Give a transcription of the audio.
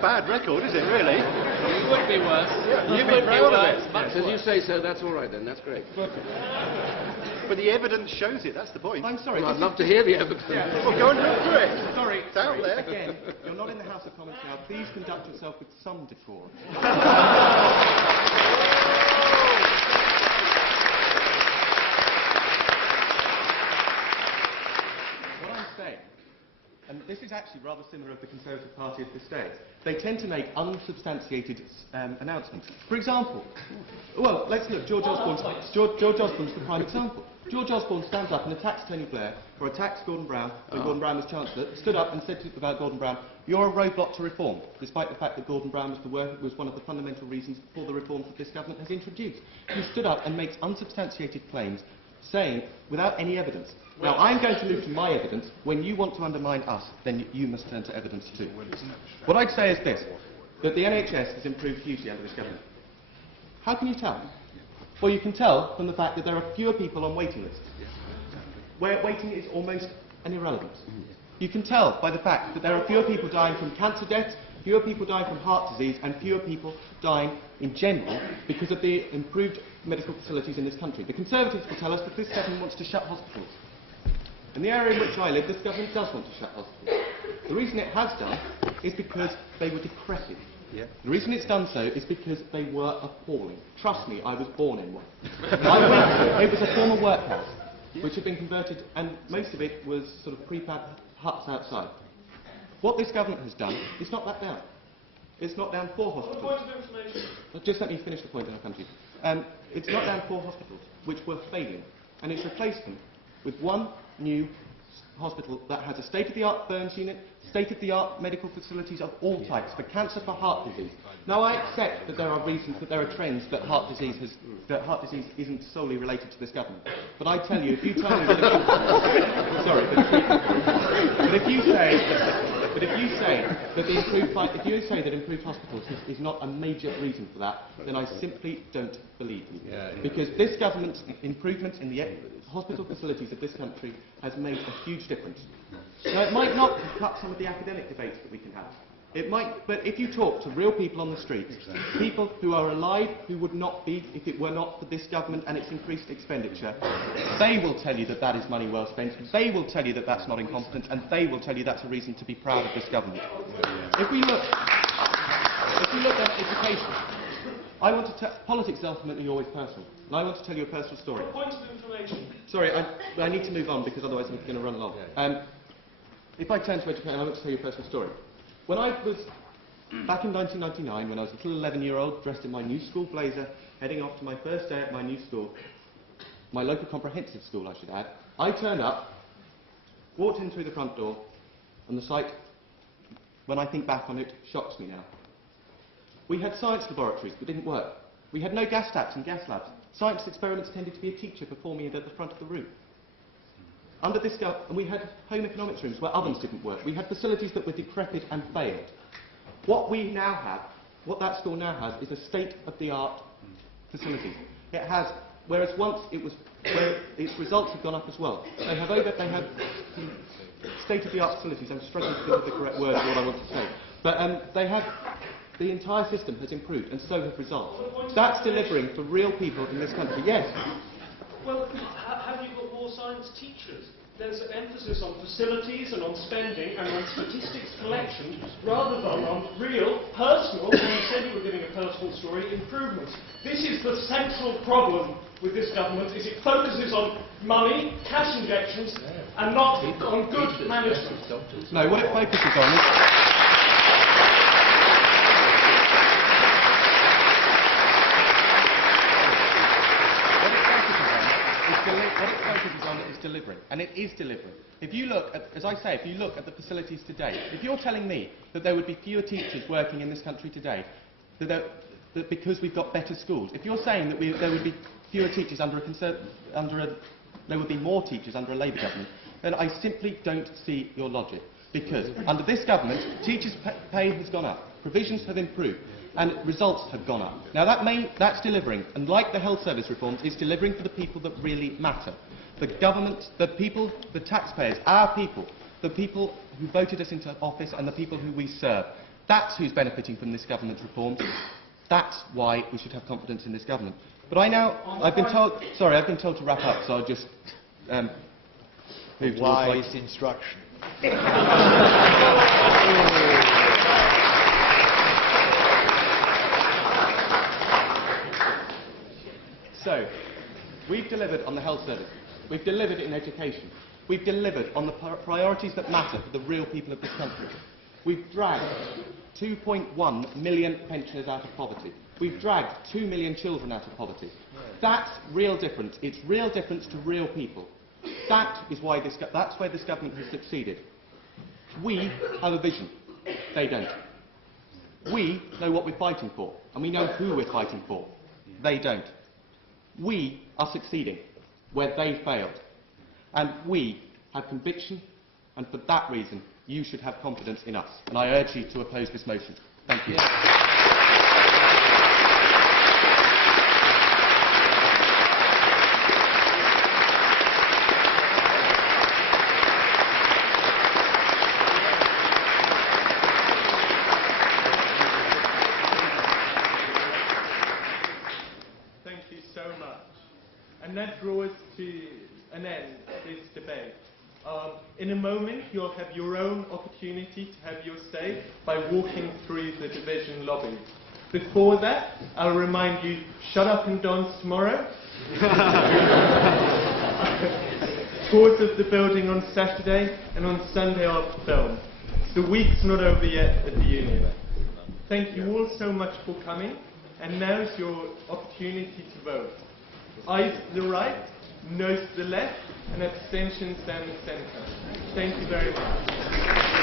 bad record, is it, really? It would be worse. Yeah, you'd be proud of it. Much As you say so, that's all right then, that's great. But the evidence shows it, that's the point. I'm sorry. Well, I'd love to hear the evidence. Well, go and look for it. Sorry. It's out there. Again, you're not in the House of Commons now. Please conduct yourself with some decorum. What I'm saying, and this is actually rather similar of the Conservative Party of this day, they tend to make unsubstantiated announcements. For example, well, let's look, George Osborne's the prime example. George Osborne stands up and attacks Tony Blair, or attacks Gordon Brown, when Gordon Brown was Chancellor, stood up and said about Gordon Brown, you're a roadblock to reform, despite the fact that Gordon Brown was one of the fundamental reasons for the reforms that this government has introduced. He stood up and makes unsubstantiated claims, saying, without any evidence. Now, I'm going to move to my evidence. When you want to undermine us, then you must turn to evidence too. What I'd say is this, that the NHS has improved hugely under this government. How can you tell? Well, you can tell from the fact that there are fewer people on waiting lists, where waiting is almost an irrelevance. You can tell by the fact that there are fewer people dying from cancer deaths, fewer people dying from heart disease, and fewer people dying in general because of the improved medical facilities in this country. The Conservatives will tell us that this government wants to shut hospitals. In the area in which I live, this government does want to shut hospitals. The reason it has done is because they were decrepit. Yeah. The reason it's done so is because they were appalling. Trust me, I was born in one. It was a former workhouse, which had been converted, and most of it was sort of prefab huts outside. What this government has done is knock that down. It's knocked down 4 hospitals. Point of information. Just let me finish the point and I'll come to you. It's knocked down 4 hospitals, which were failing, and it's replaced them with one new hospital that has a state-of-the-art burns unit, state-of-the-art medical facilities of all types, for cancer, for heart disease. Now, I accept that there are reasons, that there are trends that heart disease isn't solely related to this government. But I tell you, if you tell me that if you say that improved hospitals is not a major reason for that, then I simply don't believe you. Because this government's improvements in the hospital facilities of this country has made a huge difference. Now, it might not cut some of the academic debates that we can have. It might, but if you talk to real people on the streets, people who are alive, who would not be if it were not for this government and its increased expenditure, they will tell you that that is money well spent, they will tell you that that's not incompetence, and they will tell you that's a reason to be proud of this government. If we look at education, I want to tell, politics is ultimately always personal, and I want to tell you a personal story. Point of information. Sorry, I need to move on because otherwise I'm going to run long. If I turn to education, I want to tell you a personal story. When I was, back in 1999, when I was a little 11-year-old, dressed in my new school blazer, heading off to my first day at my new school, my local comprehensive school, I should add, I turned up, walked in through the front door, and the sight, when I think back on it, shocks me now. We had science laboratories that didn't work. We had no gas taps and gas labs. Science experiments tended to be a teacher performing it at the front of the room. Under this and we had home economics rooms where ovens didn't work. We had facilities that were decrepit and failed. What we now have, what that school now has, is a state-of-the-art facility. It has, whereas once it was, where its results have gone up as well. They have state-of-the-art facilities. I'm struggling to think of the correct word for what I want to say. But they have, the entire system has improved, and so have results. That's delivering for real people in this country. Yes? Well, have you got more science teachers? There's an emphasis on facilities and on spending and on statistics collection rather than on real, personal, and you said you were giving a personal story, improvements. This is the central problem with this government, is it focuses on money, cash injections, and not on good management. No, what it focuses on is... What it focuses on is delivering, and it is delivering. If you look at, as I say, if you look at the facilities today, if you're telling me that there would be fewer teachers working in this country today, that because we've got better schools, if you're saying that there would be fewer teachers there would be more teachers under a Labour government, then I simply don't see your logic. Because under this government, teachers' pay has gone up, provisions have improved, and results have gone up. Now that's delivering, and like the health service reforms, it's delivering for the people that really matter. The government, the people, the taxpayers, our people, the people who voted us into office and the people who we serve. That's who's benefiting from this government's reforms. That's why we should have confidence in this government. But I've been told to wrap up, so I'll just move to Wise instruction. So, we've delivered on the health service. We've delivered in education. We've delivered on the priorities that matter for the real people of this country. We've dragged 2.1 million pensioners out of poverty. We've dragged 2 million children out of poverty. That's real difference. It's real difference to real people. That's where this government has succeeded. We have a vision. They don't. We know what we're fighting for, and we know who we're fighting for. They don't. We are succeeding where they failed. And we have conviction, and for that reason, you should have confidence in us. And I urge you to oppose this motion. Thank you. Thank you so much. And that draws to an end this debate. In a moment, you'll have your own opportunity to have your say by walking through the division lobby. Before that, I'll remind you, shut up and dance tomorrow. Tours of the building on Saturday, and on Sunday after film. The week's not over yet at the Union. Thank you all so much for coming, and now's your opportunity to vote. Ayes to the right, noes to the left, and abstentions down the centre. Thank you very much.